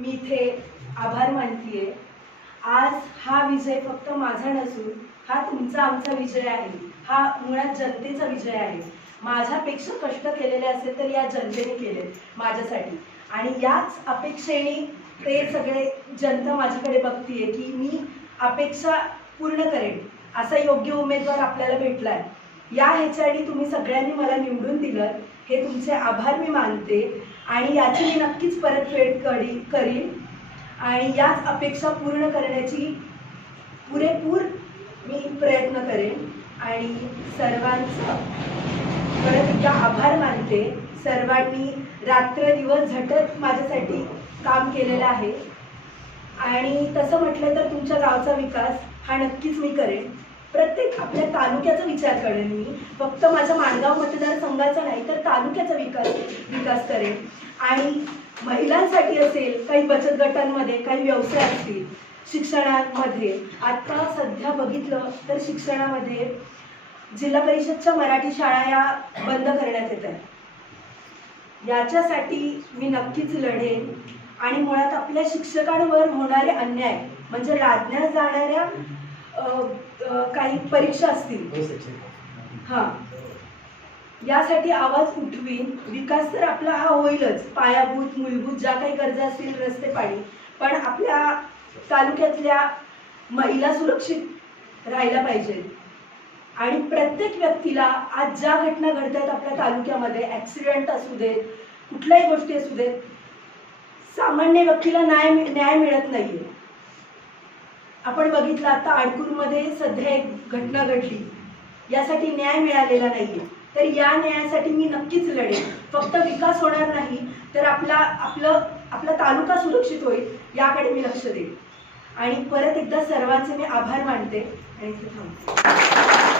मी इथे आभार मानतीये। आज हा विजय फक्त माझा नसून हा तुमचा आमचा विजय आहे। हा मुळात जनतेचा विजय आहे। माझ्यापेक्षा कष्ट केलेले असेल तर या जनतेने केले माझ्यासाठी, आणि याच अपेक्षेने ते सगळे जनता माझ्याकडे बघतीये की मी अपेक्षा पूर्ण करेन। असा योग्य उमेदवार आपल्याला भेटलाय। या ह्याच्याने तुम्ही सगळ्यांनी मला निवडून दिलं, हे तुमचे आभार मी मानते आणि याची मी नक्कीच परतफेड करीन आणि याच अपेक्षा पूर्ण करण्याची पुरेपूर मी प्रयत्न करेन। आणि सर्वांचा परत एकदा आभार मानते। सर्वांनी रात्रदिवस झटत माझ्यासाठी काम केलेलं आहे आणि तसं म्हटलं तर तुमच्या गावचा विकास हा नक्कीच मी करेन। प्रत्येक आपल्या तालुक्याचा विचार करेन मी, फक्त माझ्या माणगाव मतदारसंघाचा नाही तर तालुक्याचा विकास करेन। आणि महिलांसाठी असेल, काही बचत गटांमध्ये काही व्यवसाय असतील, शिक्षणामध्ये आता सध्या बघितलं तर शिक्षणामध्ये जिल्हा परिषदच्या मराठी शाळा या बंद करण्यात येत आहेत। याच्यासाठी मी नक्कीच लढेन आणि मुळात आपल्या शिक्षकांवर होणारे अन्याय म्हणजे लादण्यात जाणाऱ्या काही परीक्षा असतील, यासाठी आवाज उठवीन। विकास तर आपला हा होईलच, पायाभूत मूलभूत ज्या काही गरजा असतील, रस्ते पाणी, पण आपल्या तालुक्यातल्या महिला सुरक्षित राहायला पाहिजेत। आणि प्रत्येक व्यक्तीला आज ज्या घटना घडतात आपल्या तालुक्यामध्ये, ॲक्सिडेंट असू देत, कुठल्याही गोष्टी असू देत, सामान्य व्यक्तीला न्याय मिळत नाहीये। आपण बघितलं आता आडकूरमध्ये सध्या एक घटना घडली, यासाठी न्याय मिळालेला नाहीये। तर या न्यायासाठी मी नक्कीच लढेन। फक्त विकास होणार नाही तर आपला तालुका सुरक्षित होईल याकडे मी लक्ष देईन। आणि परत एकदा सर्वांचे मी आभार मानते आणि इथे थांबते।